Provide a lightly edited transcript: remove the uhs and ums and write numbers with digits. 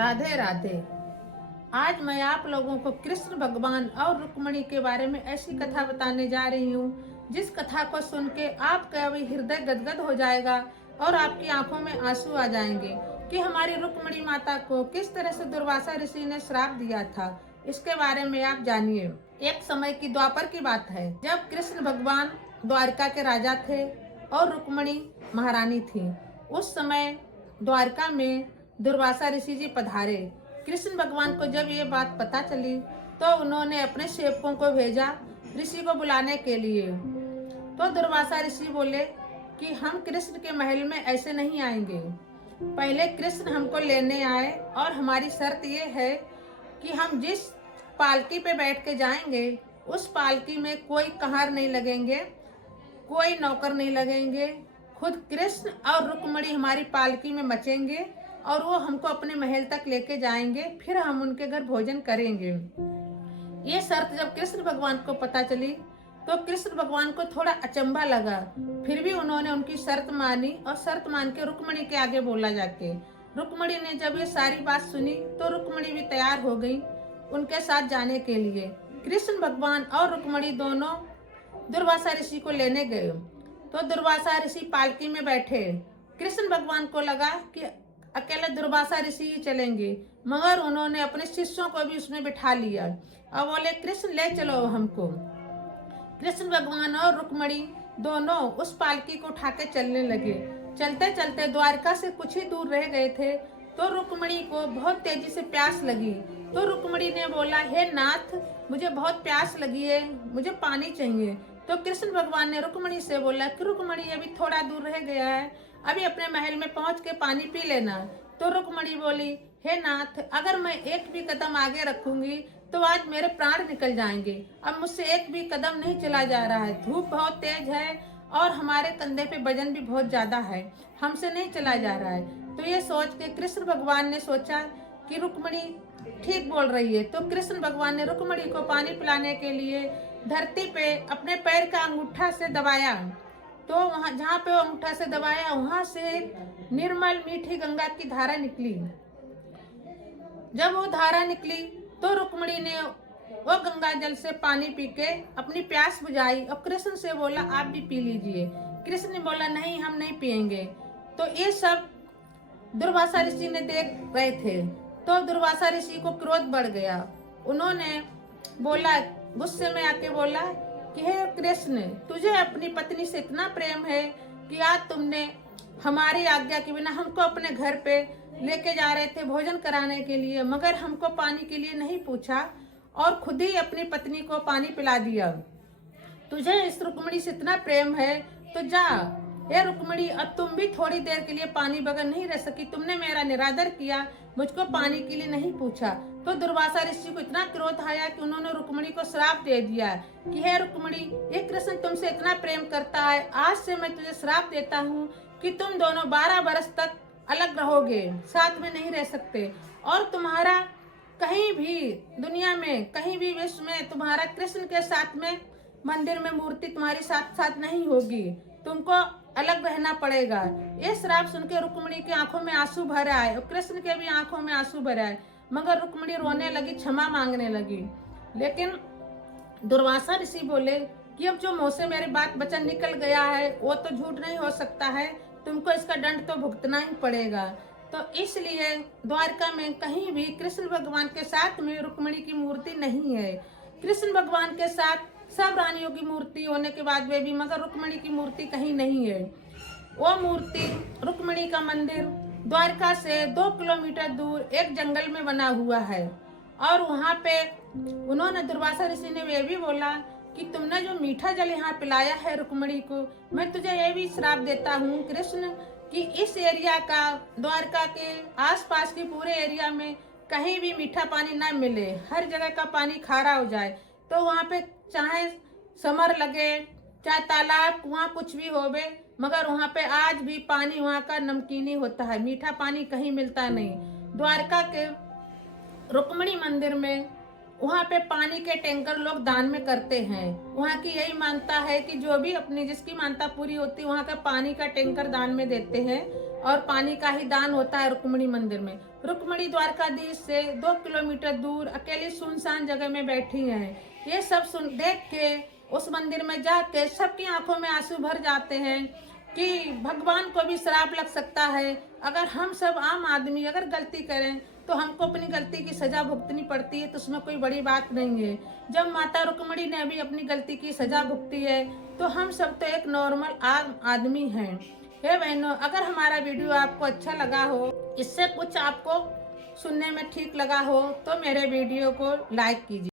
राधे राधे। आज मैं आप लोगों को कृष्ण भगवान और रुक्मिणी के बारे में ऐसी कथा बताने जा रही हूँ जिस कथा को सुन के आपका भी हृदय गदगद हो जाएगा और आपकी आंखों में आंसू आ जाएंगे कि हमारी रुक्मिणी माता को किस तरह से दुर्वासा ऋषि ने श्राप दिया था। इसके बारे में आप जानिए। एक समय की द्वापर की बात है, जब कृष्ण भगवान द्वारका के राजा थे और रुक्मिणी महारानी थी। उस समय द्वारका में दुर्वासा ऋषि जी पधारे। कृष्ण भगवान को जब ये बात पता चली तो उन्होंने अपने सेवकों को भेजा ऋषि को बुलाने के लिए। तो दुर्वासा ऋषि बोले कि हम कृष्ण के महल में ऐसे नहीं आएंगे, पहले कृष्ण हमको लेने आए और हमारी शर्त ये है कि हम जिस पालकी पे बैठ के जाएंगे उस पालकी में कोई कहार नहीं लगेंगे, कोई नौकर नहीं लगेंगे, खुद कृष्ण और रुक्मिणी हमारी पालकी में मचेंगे और वो हमको अपने महल तक लेके जाएंगे, फिर हम उनके घर भोजन करेंगे। ये शर्त जब कृष्ण भगवान को पता चली तो कृष्ण भगवान को थोड़ा अचंभा लगा, फिर भी उन्होंने उनकी शर्त मानी और शर्त मान के रुक्मिणी के आगे बोला जाके। रुक्मिणी ने जब ये सारी बात सुनी तो रुक्मिणी भी तैयार हो गई उनके साथ जाने के लिए। कृष्ण भगवान और रुक्मिणी दोनों दुर्वासा ऋषि को लेने गए तो दुर्वासा ऋषि पालकी में बैठे। कृष्ण भगवान को लगा कि अकेले दुर्वासा ऋषि ही चलेंगे, मगर उन्होंने अपने शिष्यों को भी उसमें बिठा लिया और बोले कृष्ण ले चलो हमको। कृष्ण भगवान और रुक्मिणी दोनों उस पालकी को उठा के चलने लगे। चलते चलते द्वारका से कुछ ही दूर रह गए थे तो रुक्मिणी को बहुत तेजी से प्यास लगी। तो रुक्मिणी ने बोला, हे नाथ, मुझे बहुत प्यास लगी है, मुझे पानी चाहिए। तो कृष्ण भगवान ने रुक्मिणी से बोला कि रुक्मिणी अभी थोड़ा दूर रह गया है, अभी अपने महल में पहुंच के पानी पी लेना। तो रुक्मिणी बोली, हे नाथ, अगर मैं एक भी कदम आगे रखूंगी तो आज मेरे प्राण निकल जाएंगे। अब मुझसे एक भी कदम नहीं चला जा रहा है, धूप बहुत तेज है और हमारे कंधे पे वजन भी बहुत ज्यादा है, हमसे नहीं चला जा रहा है। तो ये सोच के कृष्ण भगवान ने सोचा कि रुक्मिणी ठीक बोल रही है। तो कृष्ण भगवान ने रुक्मिणी को पानी पिलाने के लिए धरती पे अपने पैर का अंगूठा से दबाया। तो वहां जहाँ पे वो अंगूठा से दबाया वहां से निर्मल मीठी गंगा की धारा निकली। जब वो धारा निकली तो रुक्मिणी ने वो गंगा जल से पानी पी के अपनी प्यास बुझाई और कृष्ण से बोला, आप भी पी लीजिए। कृष्ण ने बोला, नहीं, हम नहीं पिएंगे। तो ये सब दुर्वासा ऋषि ने देख रहे थे तो दुर्वासा ऋषि को क्रोध बढ़ गया। उन्होंने बोला, गुस्से में आके बोला कि हे कृष्ण, तुझे अपनी पत्नी से इतना प्रेम है कि आज तुमने हमारी आज्ञा के बिना हमको अपने घर पे लेके जा रहे थे भोजन कराने के लिए, मगर हमको पानी के लिए नहीं पूछा और खुद ही अपनी पत्नी को पानी पिला दिया। तुझे इस रुक्मिणी से इतना प्रेम है तो जा, ये रुक्मिणी, अब तुम भी थोड़ी देर के लिए पानी बगैर नहीं रह सकी, तुमने मेरा निरादर किया, मुझको पानी के लिए नहीं पूछा। तो दुर्वासा ऋषि को इतना क्रोध आया कि उन्होंने रुक्मिणी को श्राप दे दिया कि हे रुक्मिणी, ये कृष्ण तुमसे इतना प्रेम करता है, आज से मैं तुझे श्राप देता हूँ कि तुम दोनों 12 वर्ष तक अलग रहोगे, साथ में नहीं रह सकते और तुम्हारा कहीं भी दुनिया में, कहीं भी विश्व में तुम्हारा कृष्ण के साथ में मंदिर में मूर्ति तुम्हारी साथ साथ नहीं होगी, तुमको अलग रहना पड़ेगा। ये श्राप सुन के रुक्मिणी की आंखों में आंसू भर आए और कृष्ण के भी आंखों में आंसू भर आए, मगर रुक्मिणी रोने लगी, क्षमा मांगने लगी। लेकिन दुर्वासा ऋषि बोले कि अब जो मुंह से मेरी बात वचन निकल गया है वो तो झूठ नहीं हो सकता है, तुमको इसका दंड तो भुगतना ही पड़ेगा। तो इसलिए द्वारका में कहीं भी कृष्ण भगवान के साथ में रुक्मिणी की मूर्ति नहीं है। कृष्ण भगवान के साथ सब रानियों की मूर्ति होने के बाद वे भी, मगर रुक्मिणी की मूर्ति कहीं नहीं है। वो मूर्ति, रुक्मिणी का मंदिर द्वारका से 2 किलोमीटर दूर एक जंगल में बना हुआ है और वहाँ पे उन्होंने दुर्वासा ऋषि ने ये भी बोला कि तुमने जो मीठा जल यहाँ पिलाया है रुक्मिणी को, मैं तुझे ये भी श्राप देता हूँ कृष्ण कि इस एरिया का, द्वारका के आसपास के पूरे एरिया में कहीं भी मीठा पानी ना मिले, हर जगह का पानी खारा हो जाए। तो वहाँ पे चाहे समर लगे, चाहे तालाब, कुआं, कुछ भी होवे, मगर वहाँ पे आज भी पानी वहाँ का नमकीनी होता है, मीठा पानी कहीं मिलता नहीं। द्वारका के रुक्मिणी मंदिर में वहाँ पे पानी के टैंकर लोग दान में करते हैं। वहाँ की यही मानता है कि जो भी अपनी जिसकी मानता पूरी होती है वहाँ का पानी का टैंकर दान में देते हैं और पानी का ही दान होता है रुक्मणी मंदिर में। रुक्मणी द्वारकाधीश से 2 किलोमीटर दूर अकेली सुनसान जगह में बैठी हैं। ये सब सुन देख के उस मंदिर में जाके सबकी आंखों में आंसू भर जाते हैं कि भगवान को भी श्राप लग सकता है। अगर हम सब आम आदमी अगर गलती करें तो हमको अपनी गलती की सजा भुगतनी पड़ती है, तो उसमें कोई बड़ी बात नहीं है। जब माता रुक्मणी ने भी अपनी गलती की सजा भुगती है तो हम सब तो एक नॉर्मल आम आदमी हैं। हे बहनों, अगर हमारा वीडियो आपको अच्छा लगा हो, इससे कुछ आपको सुनने में ठीक लगा हो, तो मेरे वीडियो को लाइक कीजिए।